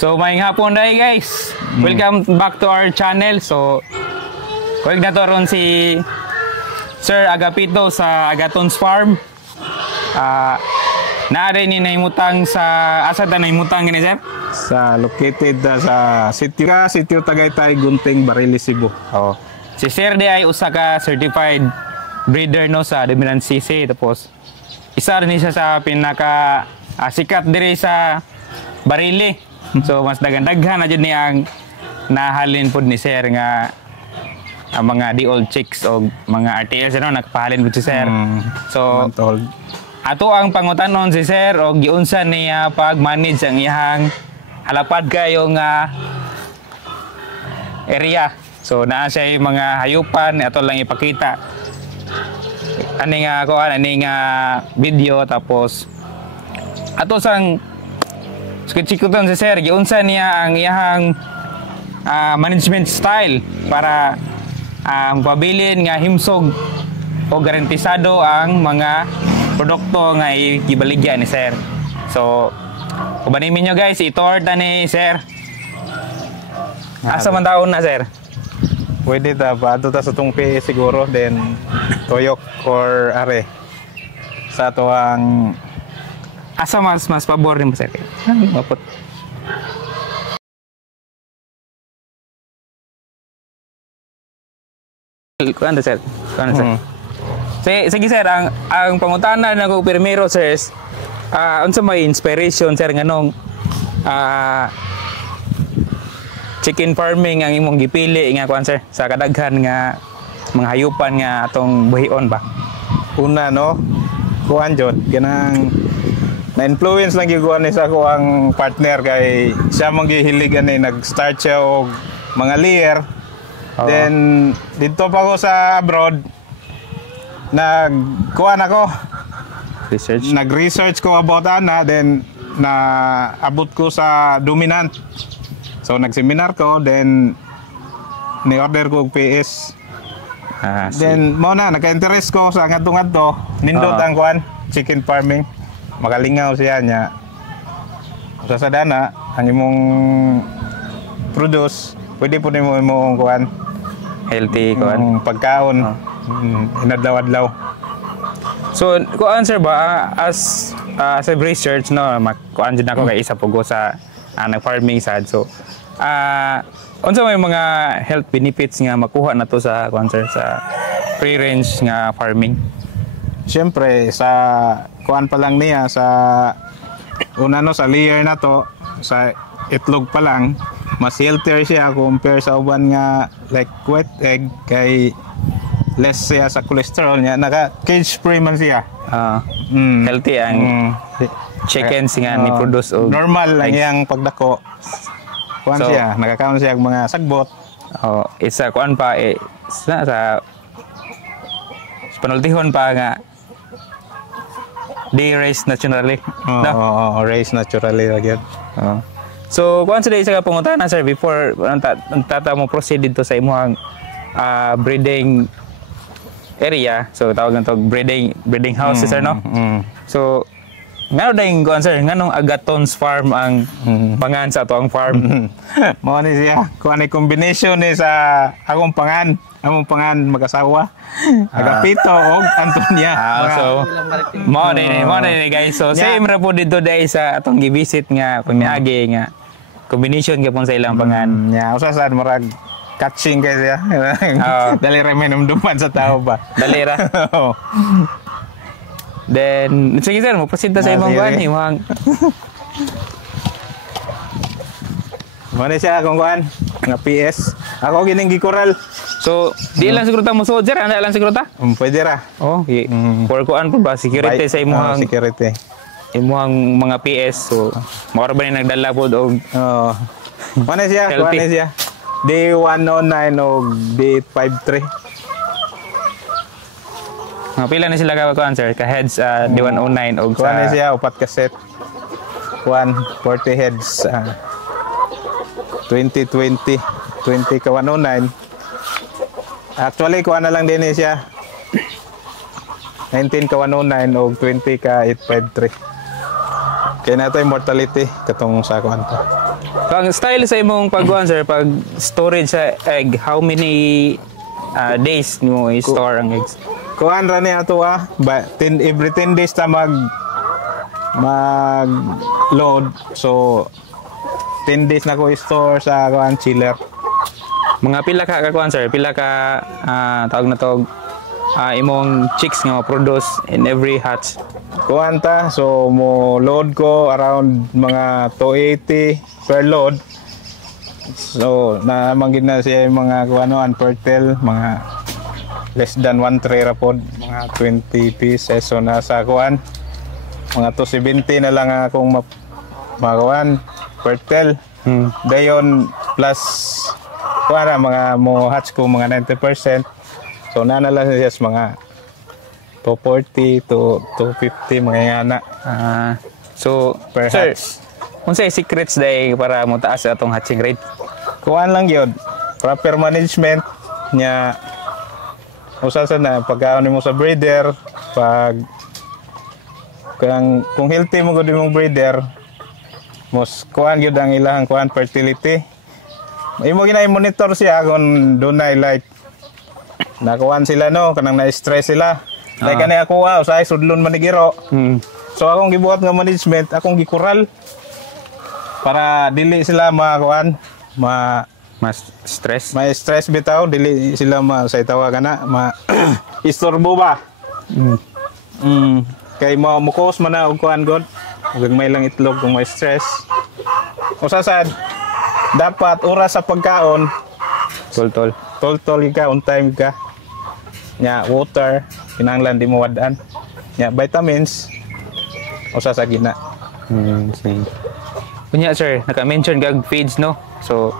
So maayong hapon dahil guys. Welcome back to our channel. So kuwag na to ron si Sir Agapito sa Agaton's Farm. Naari ni naimutang sa asa ta naimutang gini sir? Sa located sa sitio Tagaytay, Gunting, Bariles, Cebu. Oh. Si Sir di ay usa ka certified breeder no sa Dominant CC, tapos isa rin siya sa pinaka sikat diri sa Barili. So mas daghan-daghan na jud ni ang nahalin pod ni Sir nga ang mga di old chicks o mga RTLs ano nagpahalin pod si Sir. So ato ang pangutanon si Sir og giunsa niya pag-manage ang iyang halapad kayo nga area. So naa siya yung mga hayupan ato lang ipakita. Ani nga video tapos ato sang sikot-sikoton si Sir giunsa niya ang iyang management style para pabilin nga himsog o garantisado ang mga produkto nga ibaligya ni Sir. So kubanimin nyo guys, itour ta ni Sir. Asa man taon na Sir? Pwede ta paadto ta sa tungpi siguro, then toyok or are sa to ang asa mas pabor ni Sir? Mapot. Kuan Sir? Kuan Sir? Sige Sir, ang pangutana na ko primero Sir is unsa may inspiration Sir nganong chicken farming ang imong gipili nga kuan Sir sa kadaghan nga mga hayupan nga atong buhion ba? Una no, kuan jud ganang na-influence lang yung ni sa ako ang partner kay siya mong gihilig ani nag-start siya og mga layer. Then dito pa ako sa abroad nagkuan ako nag-research ko about ana, then naabot ko sa Dominant. So nag-seminar ko, then ni-order ko og PS. Then mo na nagka-interest ko sa ngadto-ngadto nindot ang kuan chicken farming. Makalingaw siya niya sa sadana ang imong produce pwede po nimo imong kuan healthy kuan pagkaon inadlaw-adlaw. So kuan Sir ba as sa research no kuan jud nako kay isa pugo sa nag-farming sad. So unsa may mga health benefits nga makuha nato sa kuan Sir sa free range nga farming? Siyempre sa kuan pa lang niya sa una no sa layer na to sa itlog pa lang mas healthier siya compare sa uban nga like wet egg kay less siya sa cholesterol niya, naka cage free man siya. Healthy ang chickens nga ni produce og normal lang yang pagdako kuan siya nakakaon siya og mga sagbot. Isa kuan pa sa panultihon pa nga they raise naturally. Raise naturally again. So, kung sa isa ka pangutana Sir before tata mo proceed dito sa imong breeding area. So, tawag nito breeding house Sir no? So, ngano dayong kuan Sir, nganong Agaton's Farm ang pangan sa atong farm? Mao ni siya, kuan ay combination ni sa among pangan mag-asawa. Agapito og Antonia. So mo ni guys. So same ra po dito dai sa atong gi-visit nga pamiagi nga combination gyapon sa ilang pangan. Usa sad murag catching kay siya. Dali ra minumduman sa tao ba. Dali ra. Then sige Sir, mo proceed sa imong kuan imong Muna siya kung kuhan, nga PS. Ako gining gikoral. So, di lang siguro ta mo soldier, ana lang siguro ta? Pwede ra. Okay. For kuhan po ba, security sa imong security. Imong mga PS. So, mao ba ni nagdala pod og Muna siya, kuhan siya. Day 109 og day 53. Pila na sila ka kuhan Sir? Ka heads day 109 og kuhan siya upat ka set. 40 heads 20 ka 109. Actually kuha na lang din siya 19 ka 109 o 20 ka 853. Kaya na ito yung mortality katong sa kuhan to. Ang style sa imong pagkuhan sir, pag storage sa egg, how many days mo i-store ang eggs? Kuan ra ni ato every 10 days ta mag load. So 10 days na ko i-store sa kuan chiller. Mga pila ka kakuan sir, pila ka tawag na tog imong chicks nga ma-produce in every hatch. Kuan ta, so mo load ko around mga 280 per load. So namangin na siya yung mga kuanoan per tail, mga less than 1 tray ra pod, mga 20 pieces. So nasa kuan mga 270 na lang akong magawan per tail. Dayon plus kuan mga mo hatch ko mga 90%. So nanalang siya mga 240 to 250 mga yana. So per sir, hatch. unsay secrets day para mo taas atong hatching rate? Kuan lang yun, proper management nya. Usa sa na pagkaon mo sa breeder, pag kung healthy mo gud imong breeder, mos kuan gyud ang ilahang kuan fertility. Imo ginay monitor siya kung dunay like nakuan sila no, kanang na-stress sila. Like kanay ako usay sudlon man ni giro. So akong gibuhat nga management, akong gikural para dili sila makuan Mas stress. may stress bitaw, dili sila say tawagan na istorbo ba. Kay mo mukos man na og kuan god, ug may lang itlog kung may stress. Usa sad dapat oras sa pagkaon tol ka on time ka. Nya water kinahanglan di mo wadan. Nya vitamins usa sa gina. Kunya sir, naka-mention kag feeds no. So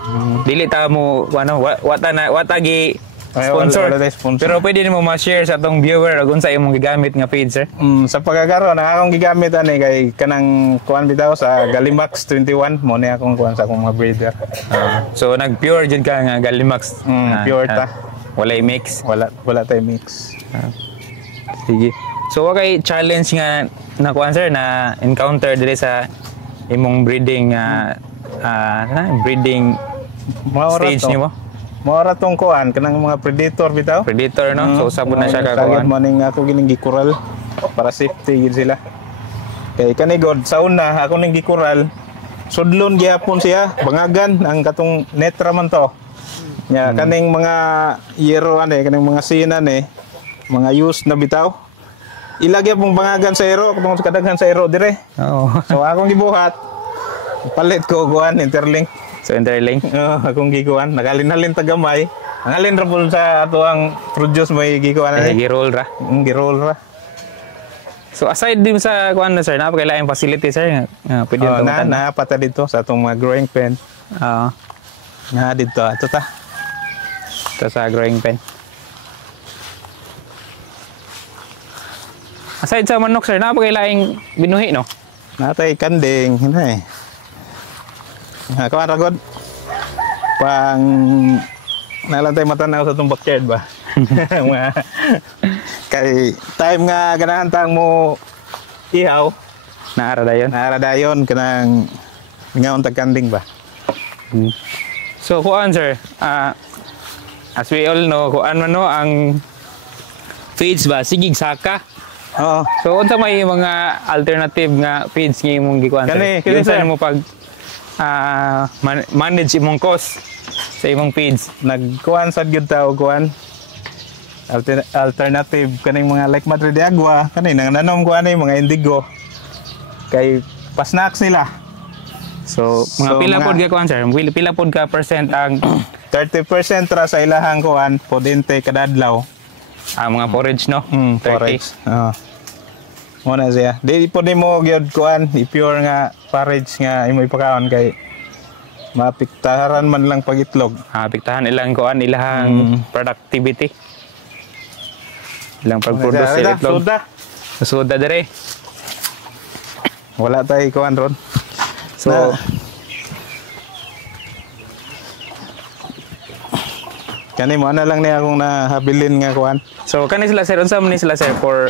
dili ta mo wata gi sponsor. Pero pwede nimo ma-share sa atong viewer ug unsa imong gigamit nga feeds sir? Sa pagkakaroon ang akong gigamit ani kay kanang kuan bitaw sa Galimax 21 mo ni akong kuan sa akong mga breeder. So nag-pure jud ka nga Galimax. Pure ta. Walay mix. Wala tay mix. Sige. So kay challenge nga na kuan sir na encounter diri sa imong breeding breeding stage nimo? Mora tong kuan kanang mga predator bitaw. Predator no. So usab na siya ka kuan. kuan. Maning ako gining gikural para safety gid sila. Kay kani god sa una ako ning gikural sudlon gyapon siya, bangagan ang katong netra man to. Nya kaning mga yero kaning mga sinan mga use na bitaw. Ilagay pong bangagan sa ero, kung kadaghan sa ero dire. So akong gibuhat, palit ko kuan interlink. So interlink. Akong gikuan, nagalin-halin tagamay. Ang alin ra pud sa ato ang produce may gikuan Gi-roll ra. Gi-roll ra. So aside din sa kuan na sir, napakailaing facility sir nga pwede yung na pata dito sa atong mga growing pen. Nga dito ato ta. Ito sa growing pen. Aside sa manok sir, napakailaing binuhi no? Natay kanding, hinay. Ako aragod. Pang nalantay matanaw sa itong backyard ba? Kay time nga ganahan tang mo ihaw. Naaradayon kanang ngaon tagkanding ba? So kuan sir, as we all know, kuan man no ang feeds ba sigig saka. So unsa may mga alternative nga feeds nga imong gikuan sir? Kani sir mo pag manage imong cost sa imong feeds. Nagkuan sad gyud ta og kuan alternative kaning mga like Madre de Agua, kani nang nanom ko mga indigo kay pasnacks nila. So mga pila pod ka kuan sir? Pila pod ka percent ang 30% ra sa ilahang kuan pod intake kada adlaw. Mga porridge no? Porridge. Muna siya. Di po nimo gyud kuan i-pure nga porridge nga imo ipakaon kay mapiktaharan man lang pagitlog. Piktahan ilang kuan ilahang productivity. Ilang pag-produce sa itlog. Suda dire. Wala tay kuan ron. So kani mo ana lang ni akong nahabilin nga kuan. So kani sila sir unsa man ni sila sir for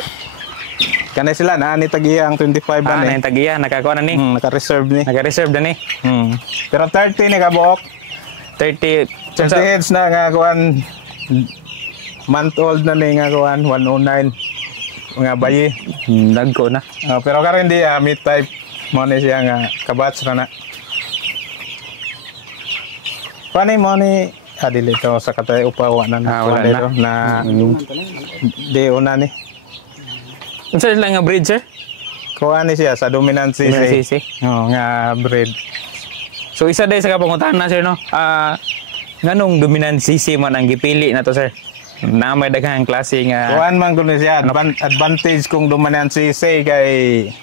Kanay sila na ni tagiyang 25 Ah, ba na yung tagiya, nakakuha na ni. naka-reserve ni. Naka-reserve na ni. Pero 30 ni kabuok. 30. 30 heads na nga kuan month old na ni nga kuan 109 mga bayi. Dagko na. Pero karon di meat type mo ni siya nga kabats na na. Pani mo ni adili to sa katay upawa na wala na. na di una ni. Unsa lang nga breed, sir? Kuha ni siya sa dominant sisi. Dominant sisi. Nga breed. So isa day sa kapangutan na, sir, no? Nganong dominant sisi man ang gipili na to, sir? Na may daghang klase nga Kuhaan man kuno siya advantage kung dominant sisi kay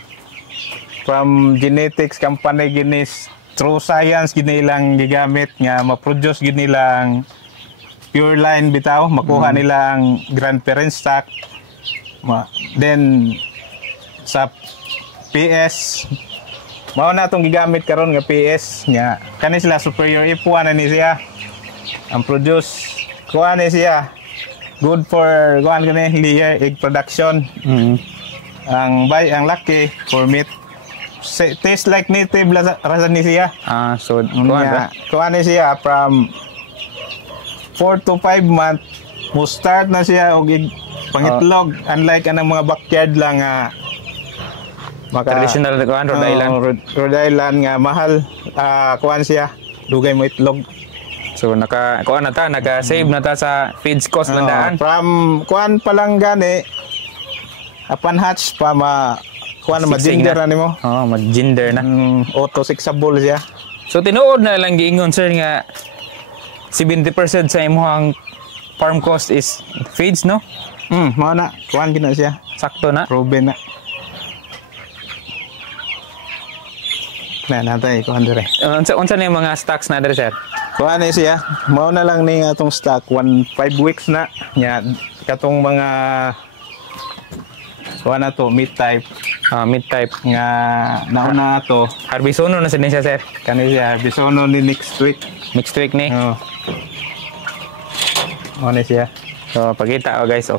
from genetics company ginis true science ginilang gigamit nga ma-produce ginilang pure line bitaw makuha nilang grandparent stock. Then sa PS mao na itong gigamit karon nga PS nya kani sila superior F1 na ni siya ang produce kuha ni siya good for kuha kani layer egg production. Ang laki for meat taste like native rasa ni siya. So kuha ni siya from 4 to 5 month mo start na siya og pangitlog unlike anang mga backyard lang nga traditional kuan Rhode Island. Rhode Island nga mahal kuan siya dugay mo itlog. So kuan na ta naka-save na ta sa feeds cost landaan. From kuan pa lang gani apan hatch pa kuan ma-gender na nimo. Ma-gender na. Auto sexable siya. So tinuod na lang giingon, sir, nga 70% sa imong farm cost is feeds, no? Mao na kuan gina siya. Sakto na. Proven na. Natay kuan dire. Unsa na yung mga stocks na dire, sir? Kuan ni siya. Mao na lang ni atong stock 5 weeks na. Nya katong mga kuan na to meat type. Meat type Nga nauna to. Harbisono na siya, sir. Kani siya bisono ni next week. Next week ni. Mao ni siya. So pagkita guys,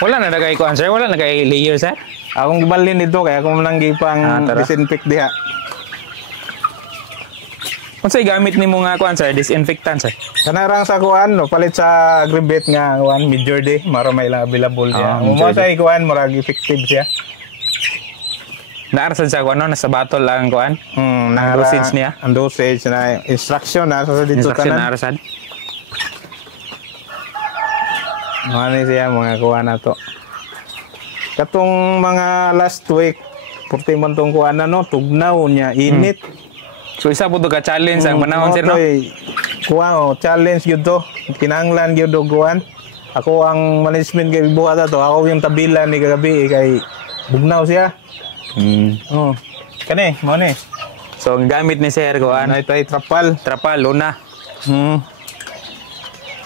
wala na kay kuan, sir, wala na kay layer, sir. Akong gibalin dito kaya akong lang gipang disinfect diha. Unsay gamit nimo nga kuan, sir, disinfectant, sir? Kanarang sa kuan no palit sa agribet nga kuan major day maro may available diha. Mo sa kuan murag effective siya. Naara sa kuan no nasa bottle lang kuan. Ang dosage niya. Ang dosage na instruction na sa dito Instruction kanan. naara sad. Ano siya mga kuha na to. Katong mga last week, purti man tong kuha na no, tugnaw niya, init. So isa po to ka challenge ang manahon, sir, no? Kuha challenge yun to. Kinanglan yun do kuhan. Ako ang management kay buhat to. Ako yung tabilan ni kagabi kay bugnaw siya. Kani, mo ni. So ang gamit ni sir kuan Ito ay trapal. luna.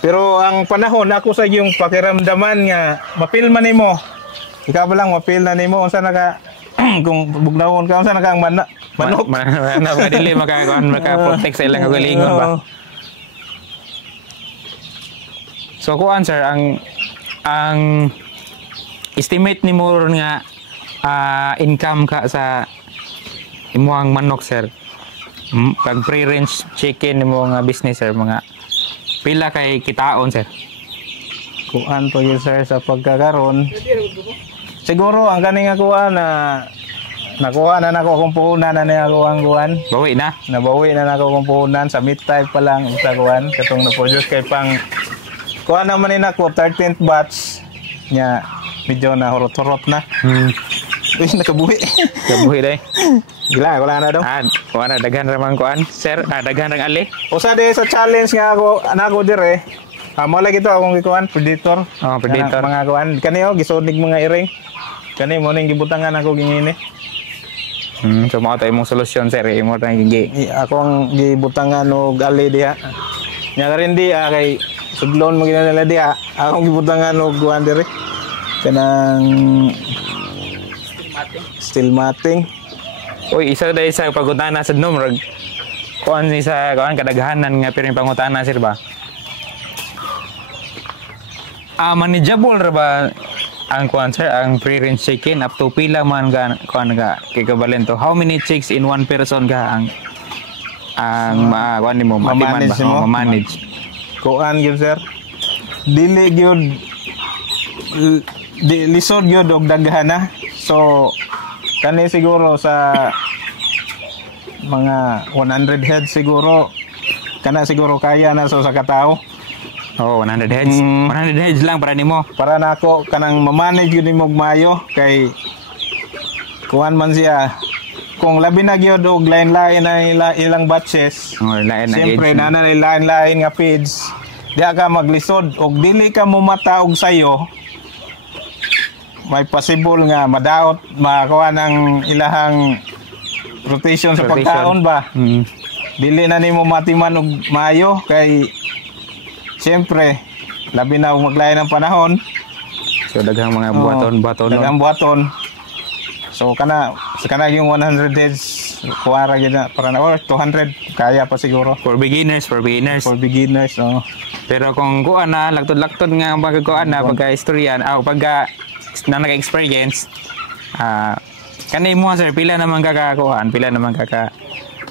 Pero ang panahon ako sa yung pakiramdaman nga mapilman nimo. Ikaw ba lang mapil na nimo unsa naka kung bugnawon ka unsa naka manok. Dili maka-protect sa ilang kagalingon ba. So kuan, sir, ang estimate nimo nga income ka sa imuhang manok, sir. Pag free-range chicken nimo nga business, sir, mga pila kay kitaon, sir? Kuan to yun, sir, sa pagkakaroon. Siguro ang kani nga kuha na nakuha na nako akong puhunan na niya ako ang kuhan. Bawi na. Nabawi na nako akong puhunan sa meat type pa lang sa kuhan. Katong na-produce kay pang kuha naman ni nako 13th batch nya medyo na hurot-hurot na. Uy, nakabuhi. Nakabuhi day. Gila, wala na daw. Kuha na, daghan ramang kuhan. Sir, daghan rang ali. Usa di sa challenge nga ako dire. Mo lagi to akong kuhan, predator. Predator. Mga kuhan. Kani gisunig mga iring. Kani mo ning gibutangan ako gingini. So mao tay imong solusyon, sir, imo tay gi. Ako ang gibutangan og ali diha. Nya rin di kay sudlon mo ginala diha. Ako ang gibutangan og kuhan dire. Kanang steel matting. Uy, isa day sa pagutana sa numrag. Kuan ni sa kuan kadaghanan nga pero pangutana, sir ba? Manageable ra ba ang kuan sir, ang free range chicken up to pila man ga kuan ga equivalent to how many chicks in one person ga ang kuan nimo matiman ba ma-manage? Kuan gyud sir. Dili gyud lisod gyud og daghana. So kani siguro sa mga 100 heads siguro kana siguro kaya na so sa katao. Oh, 100 heads. 100 heads lang para nimo. Para nako kanang ma-manage gyud nimo mayo kay kuan man siya. Kung labi na gyud og lain-lain na ilang batches. Oh, lain na siyempre age. na lain-lain nga feeds. Diya ka maglisod og dili ka mumata og sayo. May possible nga madaot makakuha ng ilahang rotation sa pagkaon ba. Dili na nimo matiman og maayo kay siyempre labi na og maglain ng panahon. So daghang mga buhaton. Daghang buhaton. So kana yung 100 heads kuwara gyud na para na or 200 kaya pa siguro For beginners. for beginners no. Pero kung kuan na lagtod-lagtod nga pagkuan na pagka-istorya pagka na naka-experience kanay mo sir pila naman kakakuan, pila naman kaka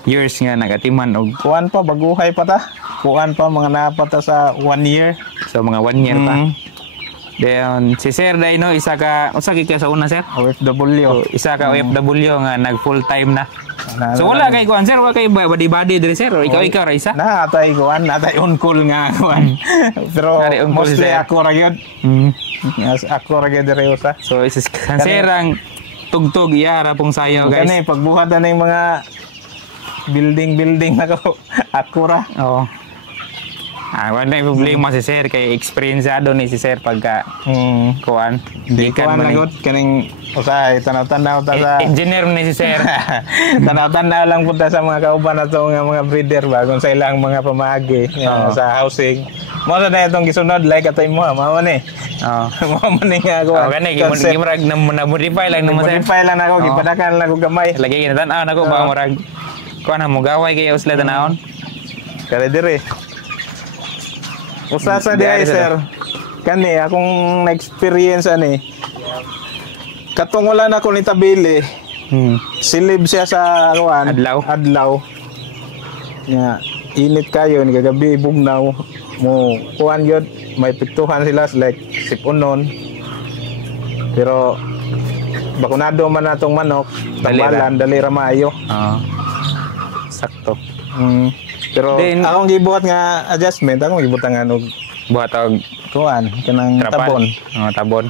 years nga nagatiman og Kuan pa baguhay pa ta. Kuan pa mga napata sa 1 year. so mga 1 year pa. Then si Sir Dino isa ka sa una sir? OFW. Isa ka OFW nga nag full time na. So wala kay kuan sir, wala kay body diri sir, o ikaw ra isa? Na atay kuan, atay on call nga kuan. Pero Ari, on call mostly siya. ako ra gyud. Ako ra gyud diri usa. So is sir ang tugtog iya ra pong sayo guys. Kani pagbuhat na ning mga building nako ako ra. Oo. Wala na problema si Sir kay experiencado ni si Sir pagka kuan. Di kuan lagot kaning usahay tanaw-tanaw ta sa Engineer ni si Sir. tanaw-tanaw lang punta sa mga kauban nato nga mga breeder ba kung sa ilang mga pamaagi sa housing. Mo na itong gisunod like atay mo mao ni. Oo. Mo man ni nga kuan. Kani gimurag na modify lang naman Sir. Modify lang ako gipadakan lang ko gamay. Lagi kinatan nako ba murag kuan mo gaway kay usla tanawon. Kare dire. Usa sa diay sir. Kani akong na-experience ani. Katong wala na ko ni tabili. Silib siya sa kuan. Adlaw. Nya init kayo ni kagabi bugnaw mo kuan gyud may pituhan sila like sipunon. Pero bakunado man natong manok, tambalan dali ra maayo. Sakto. Pero then, akong gibuhat nga adjustment, akong gibutangan og buhat og kuan kanang tabon. Tabon.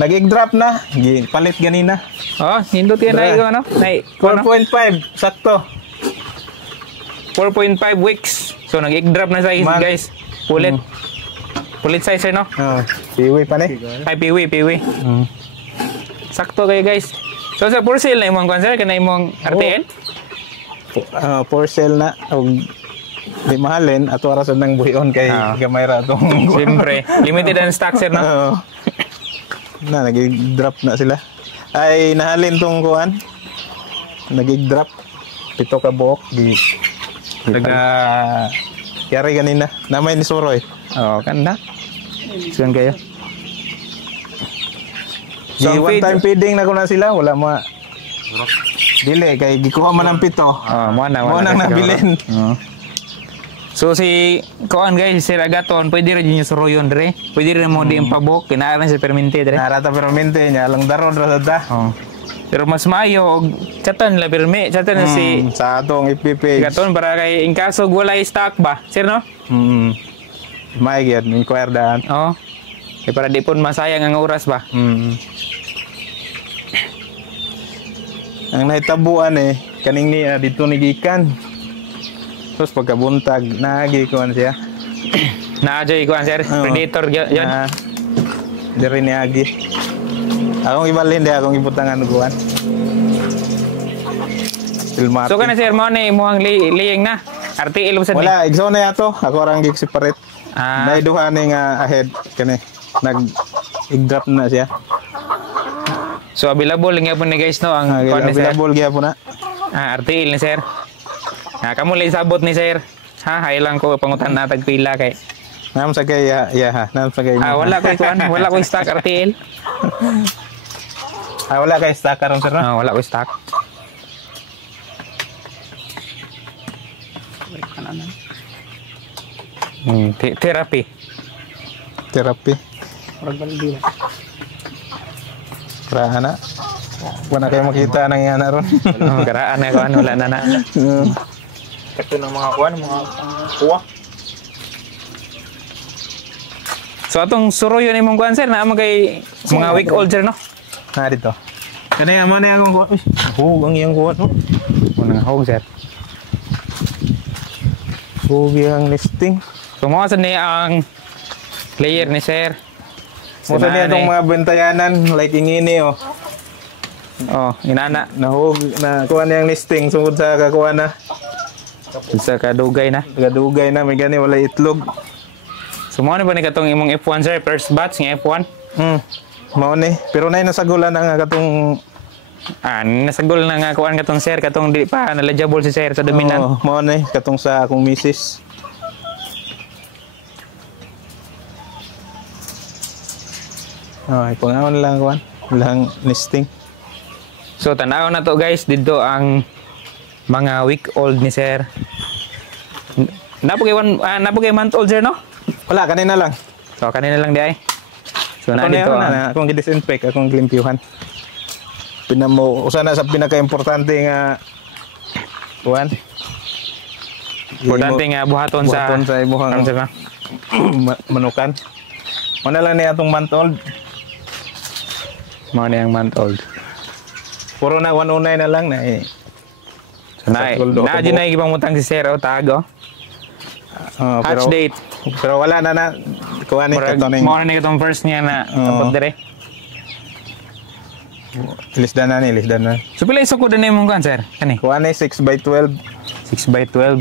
Nag-drop na, palit ganina. Nindot yan na ano? 4.5 sakto. 4.5 weeks. So nag-drop na size guys. Pulit. Pulit size no? Piwi pa ni. Ay piwi. Sakto kayo guys. So sa for sale na imong concern kana imong RTN? For sale na og di mahalin ato ara sad nang buhion kay gamay ra tong siyempre limited ang stock sir no. Na nag-drop na sila. Ay nahalin tong kuan. Nag-drop pito ka buok di kaya ganina namay ni Soroy. Kanda. Siyan kayo. So one time feeding na ko na sila wala ma dili kay gikuha man ang pito. Mo na nabilin. So si kuan guys, si Agaton, pwede rin yung suroyon dire. Pwede rin mo di impabok, kinaaran sa permente dire. Narata permente nya lang daron ra ta. Pero mas maayo og chatan la perme, chatan si sa atong FB Agaton para kay in kaso wala stock ba, sir no? May gyud inquire daan. Kay para di pun masayang ang oras ba. Ang naitabuan kaning ni dito ni gikan. Tapos pagkabuntag naagi kuan siya. Naadjay kuan sir, predator yan. Diri ni agi. Akong ibalin akong ibutangan kuan. Filmati. So kana sir mo ni mo ang liyeng na. RTL usad ni. Wala, igso na yato. Ako ra ang separate. May duha ni nga ahead kani. Nag-drop na siya. So available nga po ni guys no ang available gyapon na. RTL ni sir. Kamu lang sabot ni sir. Hay lang ko pangutan na tagpila kay Nam sa kay ha. Nam sa kay. Wala ko kuan, wala ko stock RTL. Wala kay stock karon sir. No? Wala ko stock. Therapy. Murag baldi. Para na. Wala kayo makita nang yan ron. Karaan na kuan wala na. Ito ng mga kuan, mga kuwa. So atong suro yun imong kuan sir na kay mga week old sir no. Dito. Kanaya mo na akong kuha. Hug ang iyang kuha no. Muna hog sir. Hug ang listing. So mo sa ni ang player ni sir. Mo sa niya itong mga bentayanan like ingini oh. Inana Nahug na kuha niyang listing sungod sa kakuha na. sa kadugay na. Kadugay na may gani wala itlog. So mo ni ba ni katong imong F1 sir, first batch ng F1? Mao ni. Pero nay nasagulan na nga katong nasagol na nga kuan katong sir katong di pa knowledgeable si sir sa dominant. mao ni katong sa akong misis. Ipangaon lang kuan. Lang listing. So tanaw na to guys dito ang mga week old ni sir. Napo kay month old sir no? Wala kanina lang. So kanina lang di ay. So na Ako dito na akong gi-disinfect, akong glimpyuhan. Usa na sa pinaka-importante nga kuan. importante nga buhaton sa imuhang sir na. manukan. Una lang niya atong month old. Mo na yung month old. Puro na 109 na lang na eh. So na na ibang mutang si sir o tago. Hatch date. Pero wala na kuha ni katoning. Mo na itong first niya na tapos dire. Lisdan na. So pila iso ko din imong kan sir? Kani. Kuha ni 6x12. 6x12.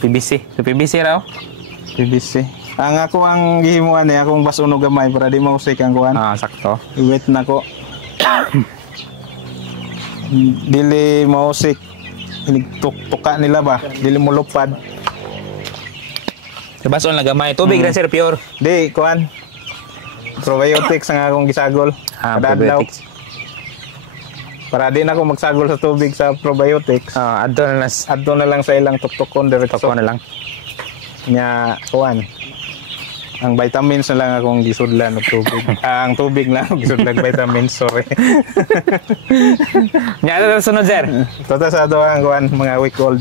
PVC. So PVC raw. PVC. Ang ako ang gihimuan ni akong basuno gamay para di mausik ang kuan. Sakto. Iwit na ko. Dili mausik. Tuka nila ba? Dili mo lupad. Sa bason lang gamay. Tubig na sir, pure. Di, kuan. Probiotics ang akong gisagol. Probiotics. Para di na ako magsagol sa tubig sa probiotics. Adto na lang sa ilang tuktukon diretso. Tukon na lang. Nya, kuan. Ang vitamins na lang akong gisudlan ng tubig. Ang tubig lang akong gisudlan vitamins, sorry. Nya ito sunod sir. Tota sa ato ang kuan mga week old.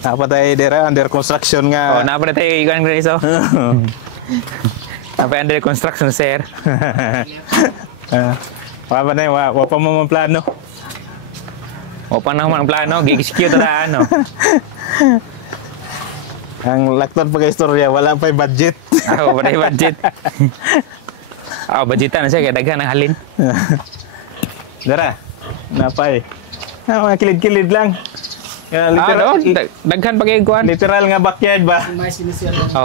Napatay dira under construction nga. Napatay tayo ikuan ko iso. Napatay under construction sir. Wapa na wapa mo man plano. Wapa na man plano, gigis-cute na ano. Ang lakton pa istorya, wala pa budget. Wala pa budget. Budgetan na siya, kaya daghan ang halin. Dara, napay. Mga kilid-kilid lang. Literal, daghan pa kayo kuhan. Literal nga backyard ba?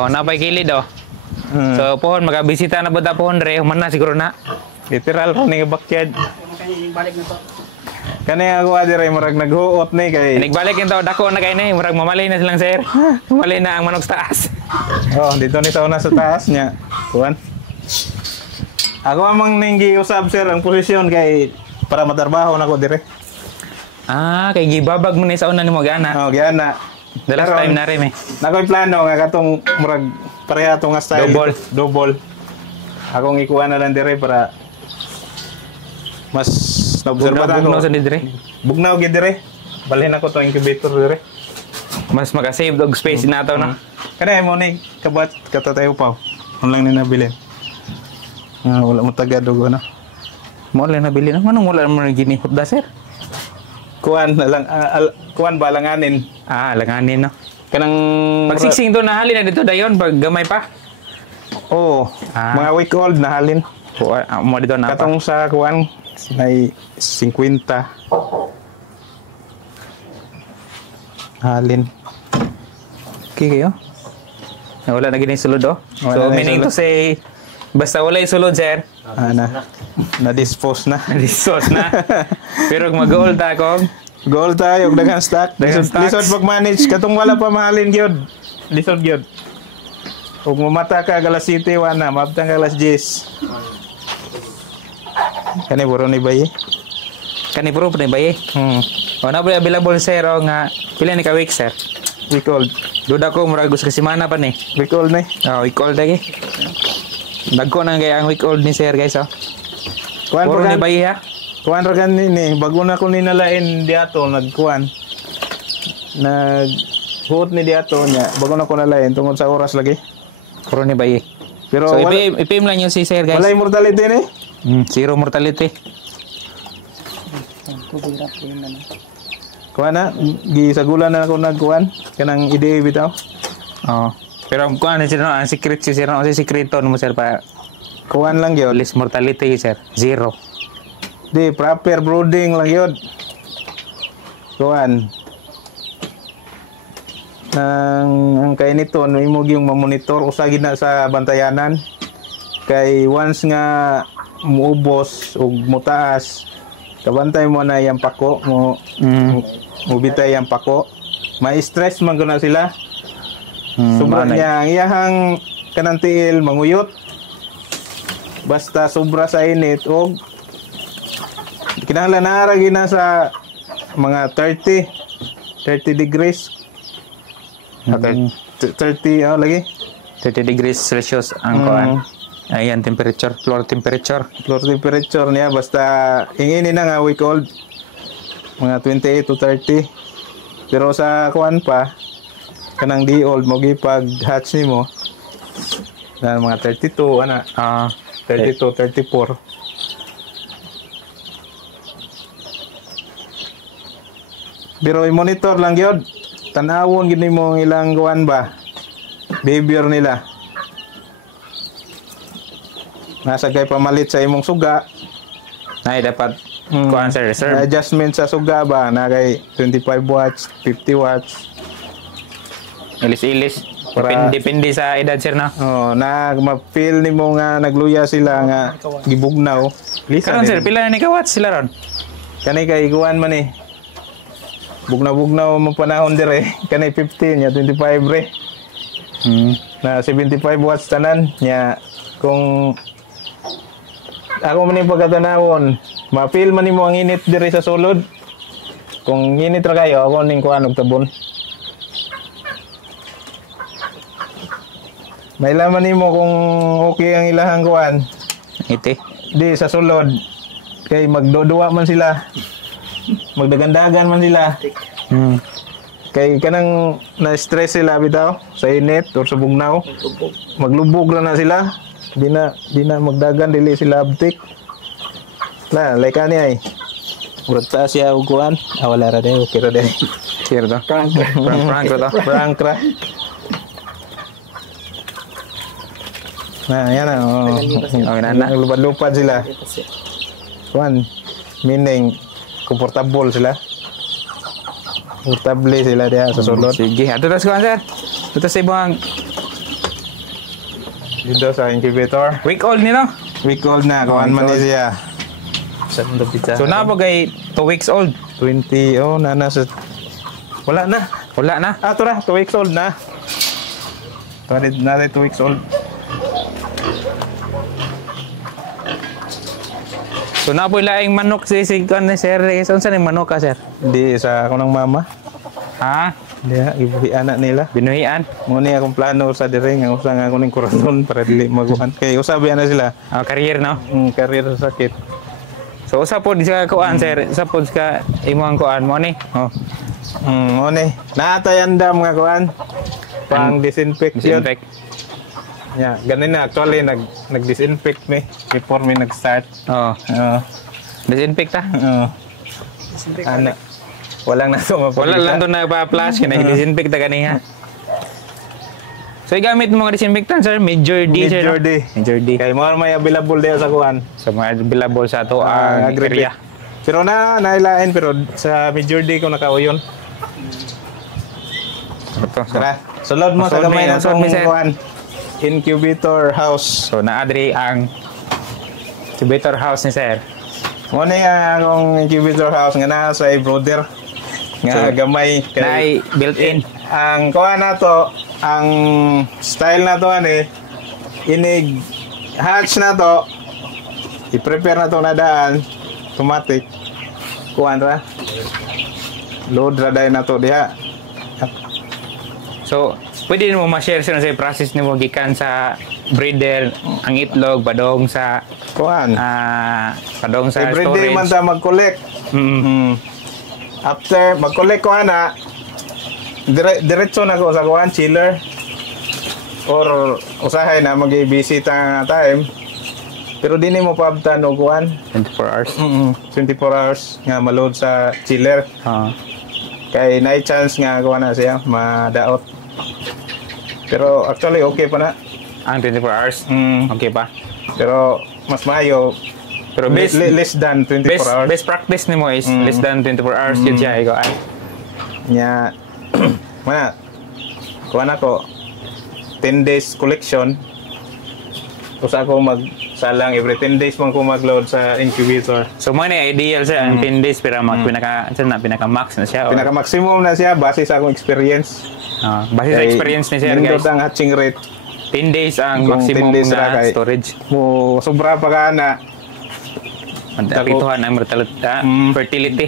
Napay kilid So pohon, magabisita na ba pohon re, human na siguro na. Literal ko nga backyard. Kani ako adire murag naghuot ni kay. Nagbalik into dako na kay ni murag mamalay na silang sir. Mamalay na ang manok sa taas. Dito ni sa una sa taas niya. Kuan. Ako amang ninggi usab sir ang posisyon kay para matrabaho na ko dire. Kay gibabag mo ni sa una nimo gana. Gana. The last time na rin Nakoy plano nga katong murag pareha to nga style. Double. Akong ikuha na lang dire para mas na-obserba na ako. Bugnaw gid dire. Balhin ako to incubator dire. Mas maka-save og space nato no. Kada mo ni kabat katatayo pa. Lang ni nabilin. Wala mo tagadugo na. Mo lang nabili na. Manong wala mo ginihot da sir? Kuan na lang kuan ba langanin. Langanin no. Kanang pagsiksing to nahalin na dito dayon pag gamay pa. Mga week old nahalin. Mo dito na. Katong sa kuan may 50 halin. Okay kayo? Wala na gining sulod So meaning to say basta wala yung sulod sir. Na-dispose na. Na-dispose na. Pero kung mag-old ako, Goal tayo, og daghang stock. Daghang stocks. Lisod pag-manage, katong wala pa mahalin gyud. Lisod gyud. Ug mamata ka alas 7 wana, mabtang ka alas 10. Kani buro ni bayi. Kani bro pa ba eh? O na ba available sir o nga pila ni ka week sir? We called. Duda ko murag gusto ka semana pa ni. We called ni. Oh, week old lagi. Dagko na gaya ang week old ni sir guys oh. Kuan Puro ni pa bayi ha. kuan ra kan ni bago na ko ninalain diato nagkuan. Huot ni diato nya, bago na ko nalain tungod sa oras lagi. Puro ni bayi. Pero So wala, ipim lang yun si sir guys. wala immortality ni. Zero mortality. Kuan na, gisagulan na ako nagkuan kanang ide bitaw. Oh. Pero kung ano sir no, ang secret si sir no, si sekreto mo sir pa Kuan lang gyud. list mortality sir. Zero. Di proper brooding lang yun. Kuan. Ang kay nito imo gyung mamonitor usa gid na sa bantayanan. Kay once nga muubos ug mutaas, kabantay mo na yang pako mo mubitay yang pako. Ma-stress man guna sila. Sobra niya ang iyahang kanang tiil manguyot. Basta sobra sa init og kinahanglan na ra gina sa mga 30 degrees. 30 lagi 30 degrees Celsius ang kuan. Ayan temperature, floor temperature. Floor temperature niya basta ingini na nga week old mga 28 to 30. Pero sa kuan pa kanang di old mo gipag hatch nimo na mga 32 ana 32 34. Pero i-monitor lang gyud. Tanawon gid nimo ang ilang kuan ba. Behavior nila. Nasa gay pamalit sa imong suga. Nay dapat kuan sir, reserve. Adjustment sa suga ba na kay 25 watts, 50 watts. Ilis-ilis. Para- Depende sa edad sir no. Oh, na ma-feel nimo nga nagluya sila nga gibugnaw. Lisa Karon sir, pila na ni ka watts sila ron? Kanay kay ikuan man eh. Bugnaw-bugnaw mo panahon dire. Kanay 15 nya 25 re. Na 75 watts tanan nya kung ako man yung pagkatanawon, ma-feel man nimo ang init dire sa sulod. Kung init ra kayo, ako ning kuan og tabon. May laman nimo kung okay ang ilahang kuan. Iti. Di sa sulod kay magduduwa man sila. Magdagandagan man sila. Kay kanang na-stress sila bitaw sa init or sa bugnaw. Maglubog ra na sila. Di na magdagan dili sila abtik. Like ani ay. Murag sa siya og kuan. Wala ra day, okay ra day. Sir to. Prank ra to. Prank ra. Yan na. Okay na. Lupad-lupad sila. Kuan. Meaning komportable sila. Komportable sila dia sa sulod. Sige, ato tas kuan sir. Ito sa ibang Dito sa incubator. week old ni no. Week old na. Kuan man ni siya. So na po kay 2 weeks old. 20. Oh, nasa. Wala na. Wala na. Ito na. 2 weeks old na. Na 2 weeks old. So na po laing manok si kuan ni sir. Unsa ni manok ka sir? Di sa ako ng mama. Ha? Diya, ibuhi anak nila. Binuhian. Muna akong plano sa dire nga usa nga ako ning korazon para dili maguhan. Kay usabi na sila. Career no. Career sa sakit. So usa po di sa kuan sir. Usa po ka imong kuan mo ni. Oh. Muna. Naatayandam nga kuan. Pang disinfect yun. Disinfect. Yeah, ganun na. Actually, nag-disinfect me before me nag-start. Oh. Disinfect ta. Anak. Walang naso mapagita. Wala lang doon na pa-flash kina disinfect ta kaniya. So igamit mo nga disinfectant sir, Major D sir. Major no? D. Major D. Kay mo may available there sa kuan. So mga available sa ato ang Agripit. area. Pero nailain pero sa Major D ko nakauyon. Ito. So, Tara, sulod mo sa Sulod gamay mi, na sulod tong mi, sir. kuan. Incubator house. so naadri ang incubator house ni sir. Muna nga akong incubator house nga nasa sa brother. nga gamay Nay built-in. ang kuha na to, ang style na to ani inig hatch na to, i-prepare na to na daan automatic kuha ra load ra dahil na to diha. So, pwede mo ma-share sa process nimo gikan sa breeder, ang itlog, padong sa Kuan padong sa everyday man storage. ta mag-collect. After mag-collect ko ana, diretso na ko sa kuan chiller or usahay na mag-visit ang time. Pero di mo paabtan og kuan 24 hours. 24 hours nga ma-load sa chiller. Kay na chance nga kuan na siya madaot. Pero actually okay pa na. Ang 24 hours. Okay pa. Pero mas maayo. Pero Less than 24 hours. best practice nimo is less than 24 hours yun siya ikaw. Nya mana kuan ako 10 days collection. Usa ako magsalang every 10 days man ko mag-load sa incubator. So mo ni ideal siya ang 10 days pero pinaka max na siya. Pinaka maximum na siya base sa akong experience. Base sa experience ni sir guys. Nindot ang hatching rate. 10 days ang Kung maximum 10 days ra na kay- storage. Mo sobra pa ka na Pituhan ang fertility.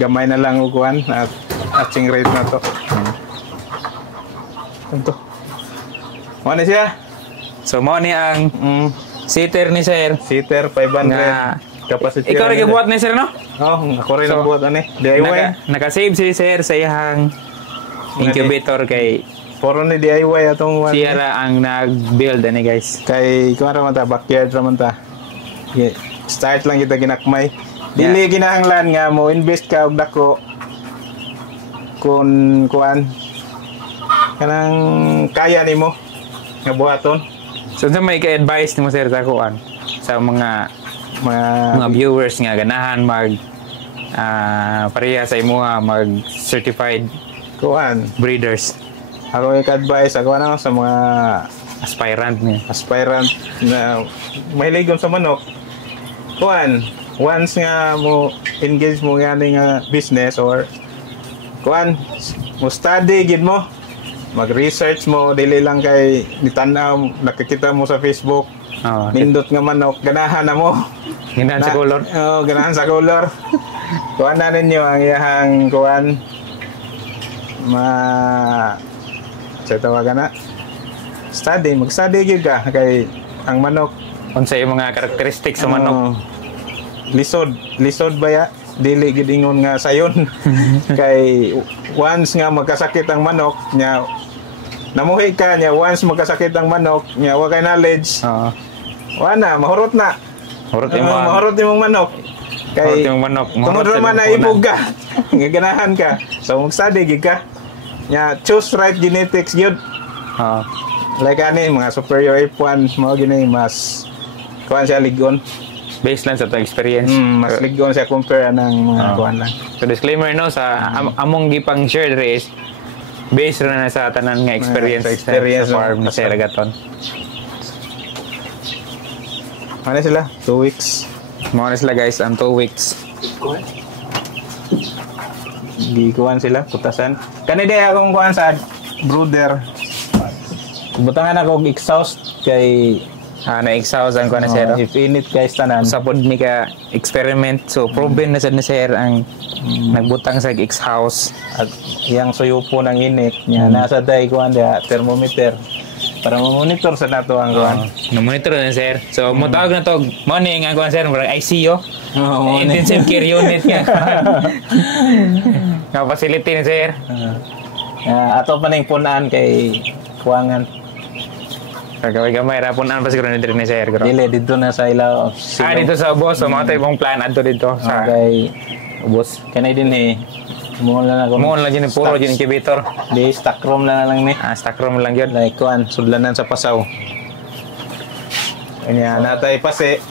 gamay na lang og kuan at hatching rate na to. Ito. Mo ni siya. So mo ni ang sitter ni sir. Seater 500 Nga- capacity. Ikaw rin buhat ni sir no? Oh, ako rin So, ang buhat ani. DIY. Naka-save si sir sa iyang incubator kay Puro ni DIY atong one. siya ra ang nag-build ani guys. Kay kuan ra man ta, backyard ra man ta. Start lang kita ginakmay. Dili kinahanglan nga mo invest ka og dako kun kuan kanang kaya nimo nga buhaton So sa may ka-advise nimo sir sa kuan sa mga mga viewers nga ganahan mag pareha sa imuha mag certified kuan. breeders, Ako advice ako na sa mga aspirant niya. aspirant na mahiligon sa manok. Kuan, once nga mo engage mo nga business or kuan, mo study gid mo. Mag-research mo, dili lang kay nitanaw, nakikita mo sa Facebook, nindot nga manok, ganahan na mo. Ganahan sa color. Oo, ganahan sa color. Kuan na ninyo ang iyahang kuan, sa tawagan na, study, mag-study gid ka, kay ang manok, Unsa yung mga characteristics sa manok? lisod ba ya? Dili gid ingon nga sayon. Kay once nga magkasakit ang manok nya namuhi ka nya once magkasakit ang manok nya wa kay knowledge. Wala mahurot na. Mahurot yung manok. Kay yung manok. tungod ra man na ibog ka. Gaganahan ka. So mag-study gid ka. Nya choose right genetics gyud. Like ani mga superior F1 mo gini mas kuan siya ligon. Based lang sa to experience. Mas ligon siya compare ng mga kuan lang. So disclaimer no sa among gipang share is based ra na sa tanan nga experience, Sa experience sa farm ng- ni Sir Agaton. Ano sila? 2 weeks. Mga na sila guys, ang 2 weeks. Gikuan sila, putasan. Kanina akong kuan sa brooder. Butangan ako og exhaust kay Na-exhaust ang kuha na Sir. if init guys tanan. Sa pod ni ka experiment, so proven na sad ni Sir ang nagbutang sa exhaust. At iyang suyupo ng init niya nasa day kuan dia thermometer para mo-monitor sa nato ang kuan. Na-monitor na Sir. So mo tawag na to, morning ang kuha Sir, murag ICU. Intensive care unit nga. Nga facility ni Sir. Ato pa ning punan kay kuangan. Kagaway-gamay, rapon ang pa siguro ni Sir ni Sir. Dili dito na sa ilaw. Dito sa boss, so mga tayo plan adto dito sa kay boss. kanay din mo na ako. Mo lang yun, puro yun incubator. Di stock room na lang ni. Stock room lang yun. Like kuan sudlanan sa pasaw. Kanya natay pase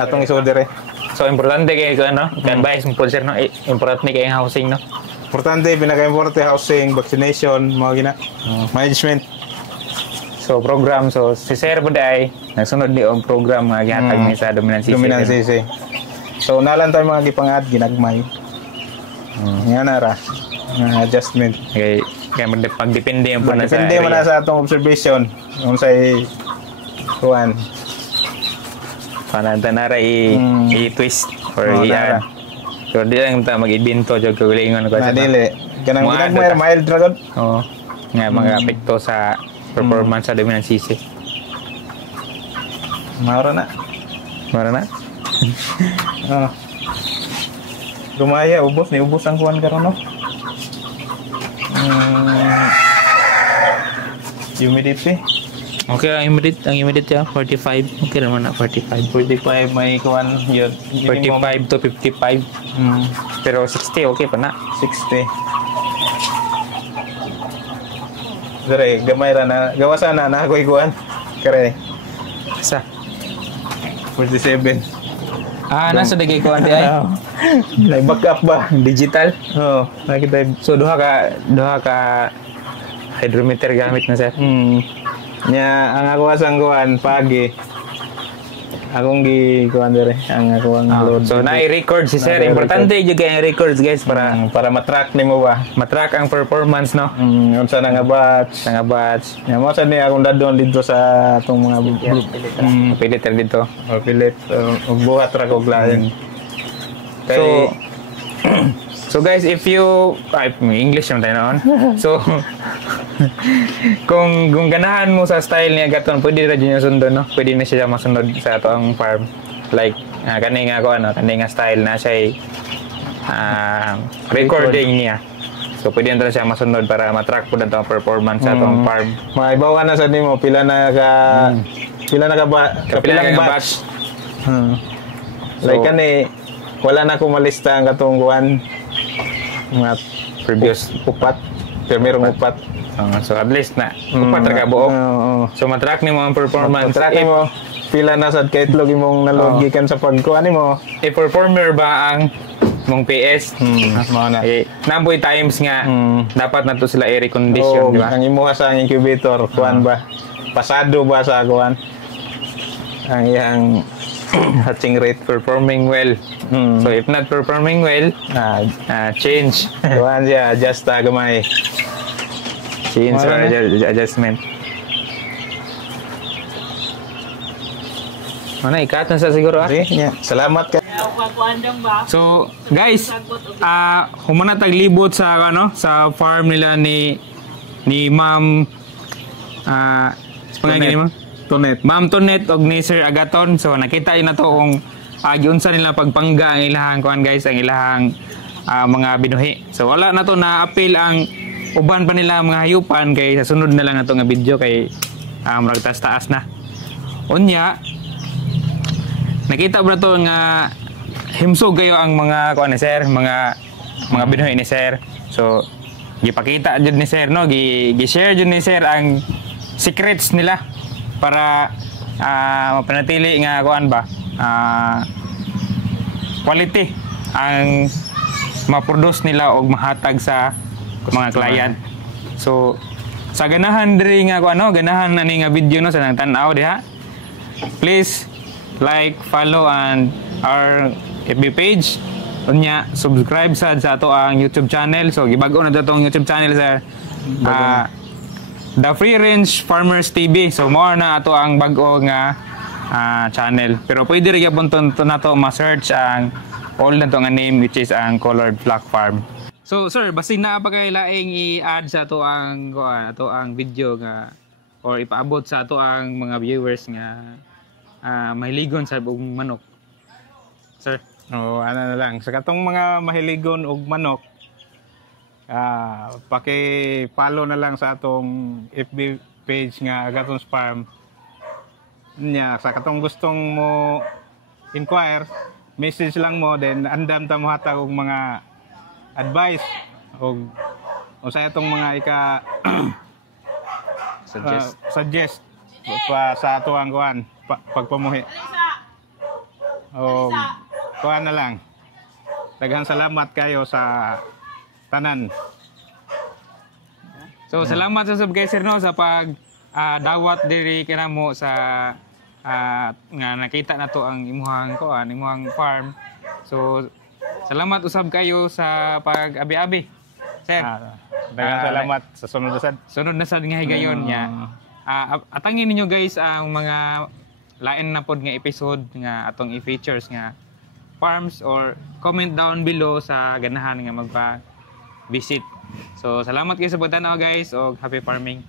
atong isodere. So importante kay ko ano, advice mo po Sir no, importante kay ang housing no. Importante pinaka-importante housing, vaccination, mga gina. Management. So program, so si Sir po ay nagsunod ni ang program nga gihatag ni sa dominant CC. Dominant CC. So nalan tayo mga gipangad ginagmay. Nga na ra. adjustment. Kaya pagdepende ang po na sa Depende mo na sa atong observation kung say kuan. Pananta na i-twist or i-add. So di lang ta mag-ibinto jud kagalingon ko Na sa. dili. Kanang Mga ginag mo mild dragon. Oo. Nga mga apekto sa performance sa dominant sisi. Maura na. Mara na. Oh. Lumaya ubos ang kuan karon no. Humidity. Okay ang humidity 45. Okay naman na 45. 45 may kuan yun. 45 to 55. Pero 60 okay pa na. 60. Dire, gamay ra na. Gawasan na ako ikuan. Kare. Sa 47. nasa dagay ko ante ay. May backup ba? Digital. Oo, nakita. So duha ka hydrometer gamit na sir. Nya ang ako asang kuan pagi. Akong gi kuan dire ang ako ang load. So na-record si sir. Importante jud kay records guys para matrack nimo ba. matrack ang performance no. Unsa na nga batch. Nga batch. Nya mo sa ni akong dadon dito sa atong mga Pilit dito. pilit ug buhat ra ko client. So guys, if you English naman tayo noon. So kung ganahan mo sa style niya gaton, pwede ra jud sundon no. Pwede na siya masunod sa ato ang farm. Like kani nga kani nga style na siya recording niya. So pwede na siya masunod para matrack pud ang performance sa atong farm. Maibaw na sa nimo pila na ka batch. Like kani wala na ko malista ang katong kuan mga Previous upat. Pero merong upat. So at least na upat ra ka buok. So matrack nimo ang performance. Track mo pila na sad kay itlog imong nalog gikan sa pagkuan nimo. I-performer ba ang mong PS? Mao na. Naboy times nga dapat na to sila i-recondition, di ba? Ang imuha sa incubator kuan ba? Pasado ba sa kuan? Ang iyang hatching rate Performing well. So if not performing well, change. kuan siya adjust ta gamay. Change or adjustment. Ano, ikat na sa siguro Salamat ka. So, guys, humana taglibot sa sa farm nila ni Ma'am pangalan mo? Tonet. Ma'am Tonet og ni Sir Agaton. So, nakita yun na to kung giunsa nila pagpangga ang ilahang kuan guys, ang ilahang mga binuhi. So, wala na to na appeal ang uban pa nila mga hayupan kay sa sunod na lang ato nga video kay murag taas na. Unya, nakita ba to nga himsog kayo ang mga kuan ni Sir, mga binuhi ni Sir. So, gipakita jud ni Sir no, gi-share jud ni Sir ang secrets nila para mapanatili nga kuan ba quality ang ma-produce nila og mahatag sa mga client. So sa ganahan diri nga kuan ganahan ani nga video no sa nang tan-aw diha. Please like, follow and our FB page. Unya subscribe sa ato ang YouTube channel. So gibag-o na datong YouTube channel sir. The Free Range Farmers TV. So more na ato ang bag-o nga channel. Pero pwede rin yapon na to ma-search ang all na to nga name which is ang Colored Flock Farm. So sir, basin na pa kay laing i-add sa ato ang video nga or ipaabot sa ato ang mga viewers nga mahiligon sa buong manok. Sir. Ano na lang. Sa katong mga mahiligon og manok, paki-follow na lang sa atong FB page nga Agaton's Farm. Nya sa katong gustong mo inquire, message lang mo then andam ta mo hatag og mga advice og sa atong mga suggest pa sa ato ang kuan pagpamuhi. Kuan na lang. Daghang salamat kayo sa tanan. So salamat sa guys sir no sa pag dawat diri kanamo sa nga nakita na to ang imuhang farm. So salamat usab kayo sa pag-abi-abi Sir. Daghang salamat sa sunod na sad. Sunod na sad nga higayon niya. Atangin ninyo guys ang mga lain na pod nga episode nga atong i-features nga farms or comment down below sa ganahan nga magpa-visit. So salamat kayo sa pagtanaw guys og happy farming.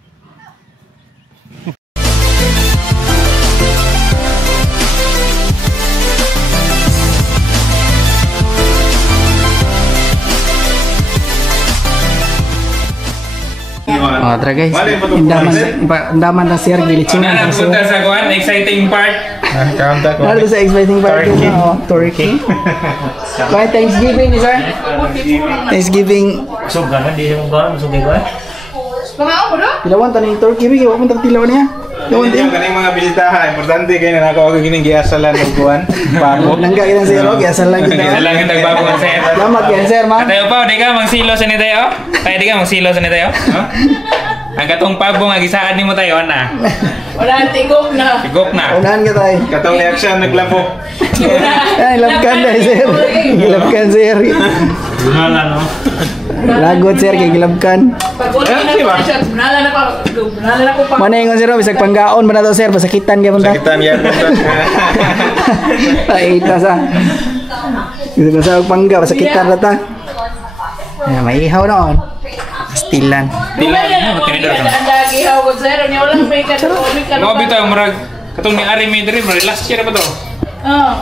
Tara guys, indaman na sir, gilitsingan Una na na sir. punta sa kuan, exciting part. Kaunta ko. Ano sa exciting part Turkey. Turkey. Kaya Thanksgiving ni sir. Thanksgiving. Busog ka na, di siya magkaroon, busog kayo Ilawan taning Turkey, bigyan mo pang tilaw niya. Ilawan Yung din. kaning mga bisitahan, importante kayo na ako gining giasalan og kuan. Pako. Langga kita sir, okay, asal lang kita. Isa lang yung tagbabong sir. Salamat yan sir, ma'am. Tayo pa, di ka magsilo sa ni tayo? Tayo di ka magsilo sa ni tayo? Ang katong pabong ang gisaan nimo tayo na. Wala, tigok na. Sigop na. Unahan ka tayo. Katong reaction naglabo. Ay, labkan na sir. Gilabkan sir. Wala, no? Lagot sir, kay gilabkan. Pag wala na ko siya, bunala na ko pa. Mana ingon sir, bisag panggaon ba na to sir, pasakitan kay punta. Sakitan yan. Ay, ita sa. Bisa sa pangga, pasakitan na ta. Ay, may ihaw noon. Pastilan. Dila mo tinidor ka. Ang lagi haw ko sir, ni wala may katolik ka. Mo bitaw murag katong ni Ari Medri, last year pa to. Oh.